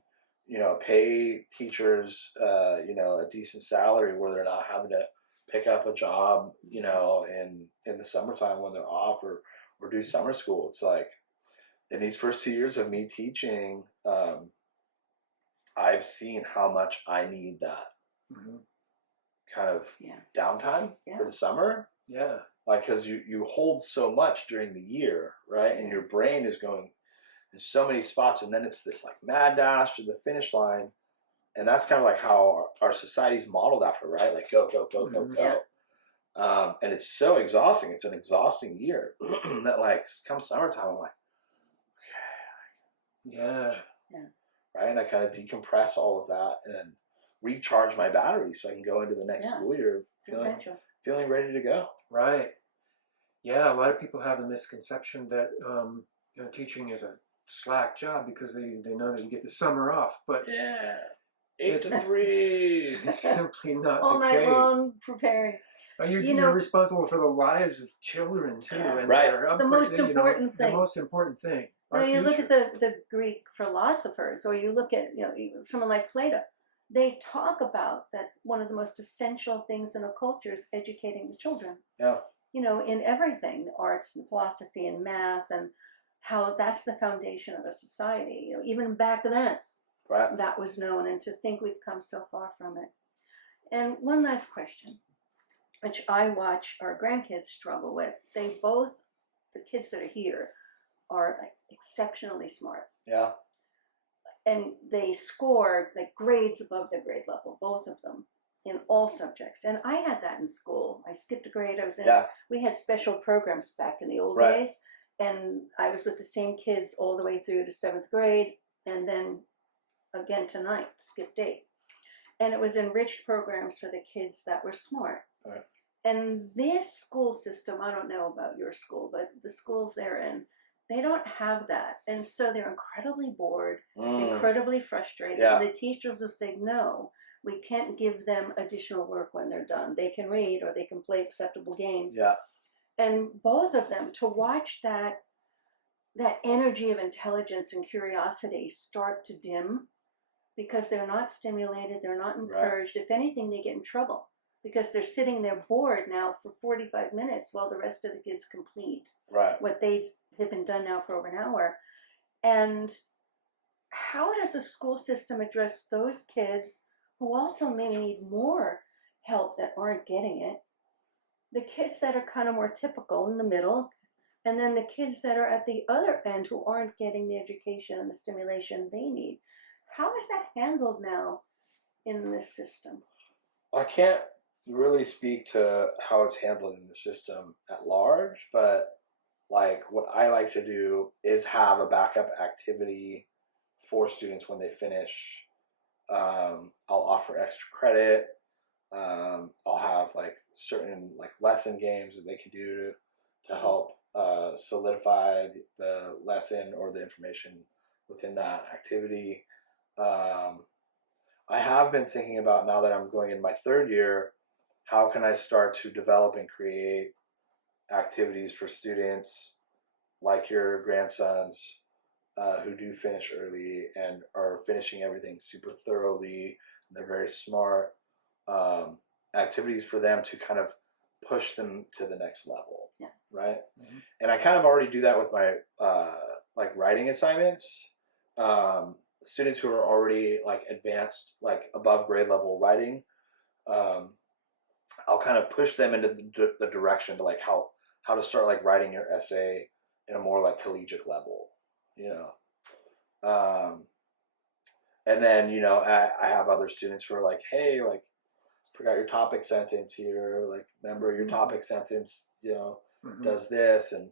pay teachers, a decent salary where they're not having to pick up a job, in the summertime when they're off, or do summer school. It's like, in these first 2 years of me teaching, I've seen how much I need that kind of downtime for the summer. Yeah. Like, because you hold so much during the year, right? And your brain is going in so many spots, and then it's this like mad dash to the finish line. And that's kind of like how our society's modeled after, right? Like, go. And it's so exhausting. It's an exhausting year that, like, come summertime, I'm like, okay. Yeah. Right? And I kind of decompress all of that and recharge my battery so I can go into the next school year feeling ready to go. Right. Yeah, a lot of people have the misconception that teaching is a slack job because they know that you get the summer off, but 8 to 3. It's simply not all the night case. long preparing. You're responsible for the lives of children too, and the most important thing. The most important thing. You look at the Greek philosophers, or you look at someone like Plato. They talk about that one of the most essential things in a culture is educating the children. Yeah. In everything, the arts and philosophy and math, and how that's the foundation of a society. Even back then, that was known, and to think we've come so far from it. And one last question, which I watch our grandkids struggle with. They both, the kids that are here, are exceptionally smart. Yeah. And they score grades above their grade level, both of them, in all subjects. And I had that in school. I skipped a grade. We had special programs back in the old days, and I was with the same kids all the way through to 7th grade, and then again tonight, skipped 8. And it was enriched programs for the kids that were smart. Right. And this school system, I don't know about your school, but the schools they're in, they don't have that. And so they're incredibly bored, incredibly frustrated. Yeah. The teachers will say, no, we can't give them additional work when they're done. They can read or they can play acceptable games. Yeah. And both of them, to watch that energy of intelligence and curiosity start to dim because they're not stimulated, they're not encouraged. If anything, they get in trouble because they're sitting there bored now for 45 minutes while the rest of the kids complete what they have been done now for over an hour. And how does the school system address those kids who also may need more help that aren't getting it? The kids that are kind of more typical in the middle, and then the kids that are at the other end who aren't getting the education and the stimulation they need. How is that handled now in this system? I can't really speak to how it's handled in the system at large, but what I like to do is have a backup activity for students when they finish. I'll offer extra credit. I'll have certain lesson games that they can do to help solidify the lesson or the information within that activity. I have been thinking about, now that I'm going in my 3rd year, how can I start to develop and create activities for students like your grandsons who do finish early and are finishing everything super thoroughly, and they're very smart. Activities for them to kind of push them to the next level, right? Mm-hmm. And I kind of already do that with my writing assignments. Students who are already advanced, above grade level writing, I'll kind of push them into the direction to how to start writing your essay in a more collegiate level, and then I have other students who are hey, forgot your topic sentence here, remember your topic sentence does this, and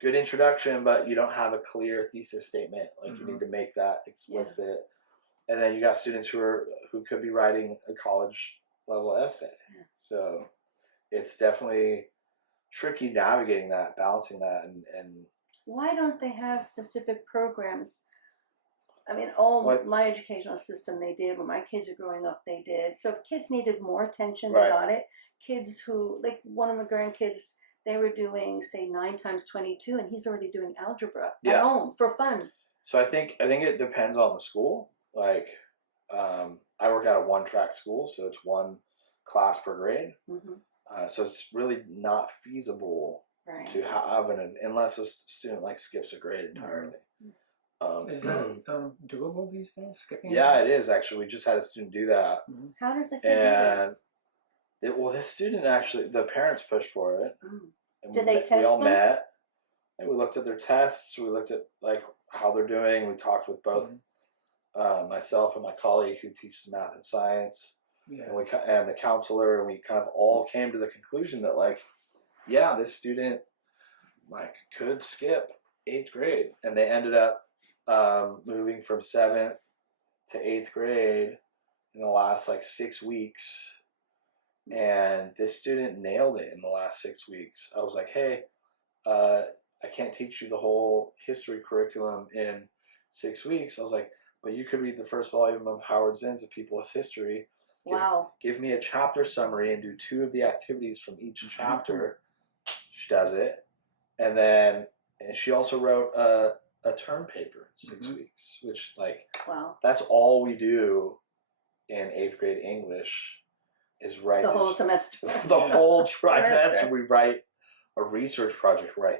good introduction, but you don't have a clear thesis statement. You need to make that explicit. Yeah. And then you got students who could be writing a college level essay. Yeah. So it's definitely tricky navigating that, balancing that, and why don't they have specific programs? I mean, my educational system, they did. When my kids were growing up, they did. So if kids needed more attention, they got it. Kids who, one of my grandkids, they were doing, say, 9 times 22, and he's already doing algebra at home for fun. So I think it depends on the school. I work at a 1-track school, so it's 1 class per grade. Mm-hmm. So it's really not feasible to have unless a student skips a grade entirely. Mm-hmm. Is that doable these days? Skipping? Yeah, it is actually. We just had a student do that. Mm-hmm. How does it do that? This student actually, the parents pushed for it. Mm. Did they test We all them? met, and we looked at their tests. We looked at how they're doing. We talked with both myself and my colleague who teaches math and science, and the counselor, and we kind of all came to the conclusion that this student could skip 8th grade, and they ended up moving from 7th to 8th grade in the last like 6 weeks, and this student nailed it in the last 6 weeks. I was like, hey, I can't teach you the whole history curriculum in 6 weeks. I was like, but you could read the first volume of Howard Zinn's A People's History. Wow. Give me a chapter summary and do 2 of the activities from each chapter. She does it. And then she also wrote a term paper in 6 weeks, which like, wow, that's all we do in 8th grade English is write the whole semester. The whole trimester. We write a research project where I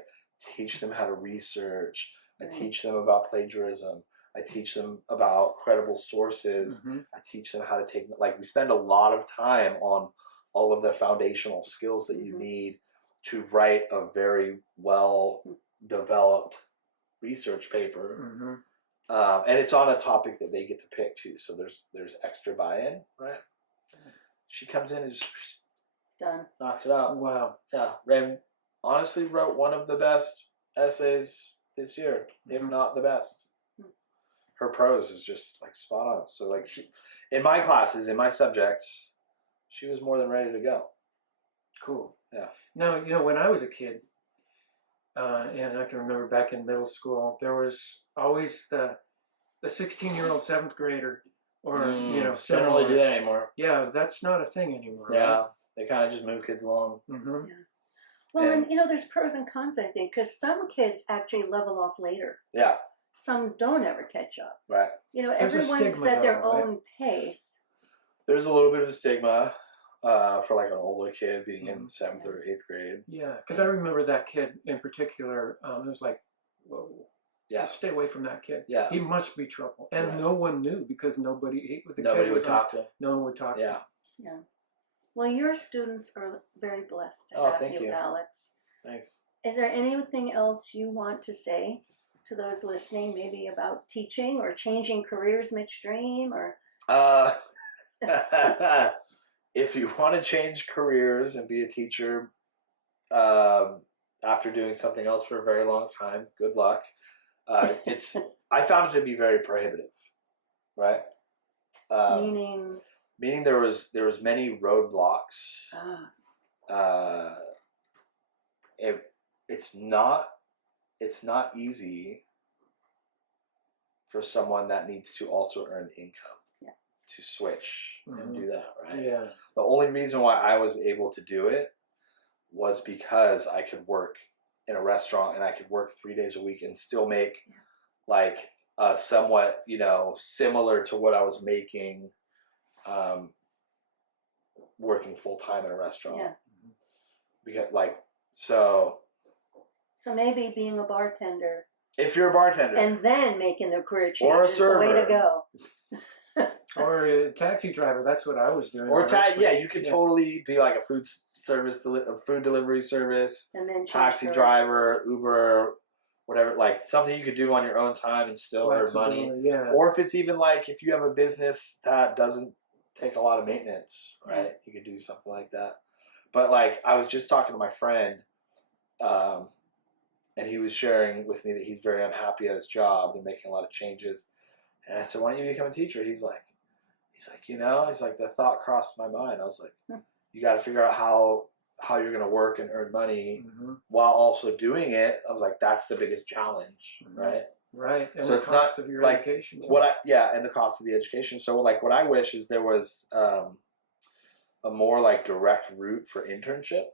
teach them how to research. I teach them about plagiarism. I teach them about credible sources. I teach them how to take, like, we spend a lot of time on all of the foundational skills that you need to write a very well developed research paper. And it's on a topic that they get to pick too. So there's extra buy-in, right? She comes in and just done, knocks it out. Wow. Yeah. And honestly wrote one of the best essays this year, if not the best. Her prose is just like spot on. So like she, in my classes, in my subjects, she was more than ready to go. Cool. Yeah. Now, you know, when I was a kid, and I can remember back in middle school, there was always the 16-year-old 7th grader, or you know, don't really do that anymore. Yeah, that's not a thing anymore. Yeah, right? they kind of just move kids along. Well, and you know, there's pros and cons, I think, because some kids actually level off later. Yeah. Some don't ever catch up. Right. You know, There's everyone's at their own pace. There's a little bit of a stigma for like an older kid being in 7th or 8th grade. Yeah, because I remember that kid in particular. It was like, whoa. Yeah. Stay away from that kid. Yeah. He must be trouble. And no one knew because nobody would talk to him. No one would talk to him. Yeah. Well, your students are very blessed to have thank you, Alex. Thanks. Is there anything else you want to say to those listening, maybe about teaching or changing careers midstream, or? If you want to change careers and be a teacher after doing something else for a very long time, good luck. I found it to be very prohibitive, right? Meaning there was many roadblocks. It's not easy for someone that needs to also earn income to switch and do that, right? Yeah. The only reason why I was able to do it was because I could work in a restaurant and I could work 3 days a week and still make like somewhat, you know, similar to what I was making working full time in a restaurant. Yeah. Because like so maybe being a bartender. If you're a bartender. And then making the career change or a is server. the way to go. Or a taxi driver. That's what I was doing. Or you could totally be like a food delivery service, and then taxi driver, Uber, whatever, like something you could do on your own time and still earn money. Yeah. Or if it's even like if you have a business that doesn't take a lot of maintenance, right? You could do something like that. But like I was just talking to my friend, and he was sharing with me that he's very unhappy at his job. They're making a lot of changes. And I said, why don't you become a teacher? He's like, you know, the thought crossed my mind. I was like, you got to figure out how you're going to work and earn money while also doing it. I was like, that's the biggest challenge, right? Right. And so the it's cost not of your like education. and the cost of the education. So like what I wish is there was a more like direct route for internship,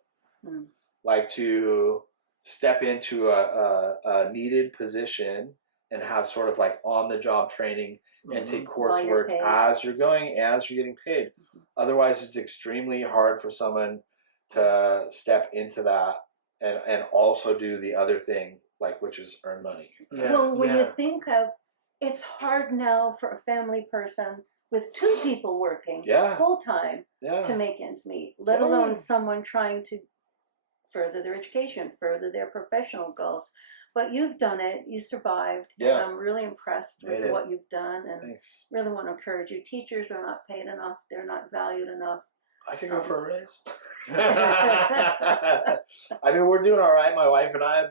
like to step into a needed position and have sort of like on the job training and take coursework as you're getting paid. Otherwise, it's extremely hard for someone to step into that and also do the other thing, like which is earn money. Yeah. Well, when you think of, it's hard now for a family person with 2 people working full time to make ends meet, let alone someone trying to further their education, further their professional goals. But you've done it. You survived. And I'm really impressed with what you've done, and really want to encourage you. Teachers are not paid enough. They're not valued enough. I could go for a raise. I mean, we're doing all right. My wife and I,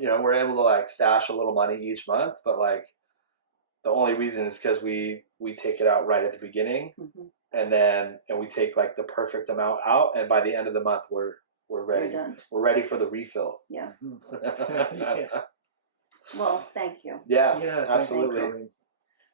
you know, we're able to like stash a little money each month. But like, the only reason is because we we take it out right at the beginning, Mm-hmm. and we take like the perfect amount out, and by the end of the month we're ready. We're done. We're ready for the refill. Yeah. Yeah. Well, thank you. Yeah, Yeah, absolutely. thank you.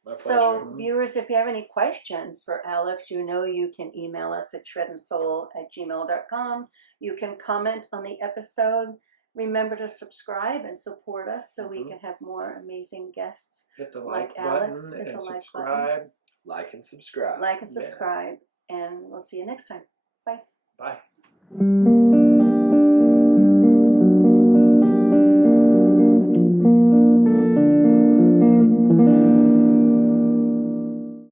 My pleasure. So, viewers, if you have any questions for Alex, you know you can email us at shredandsoul@gmail.com. You can comment on the episode. Remember to subscribe and support us so we can have more amazing guests. Hit the like like Alex, button hit and the like subscribe. Like and subscribe. Like and subscribe. And we'll see you next time. Bye. Bye.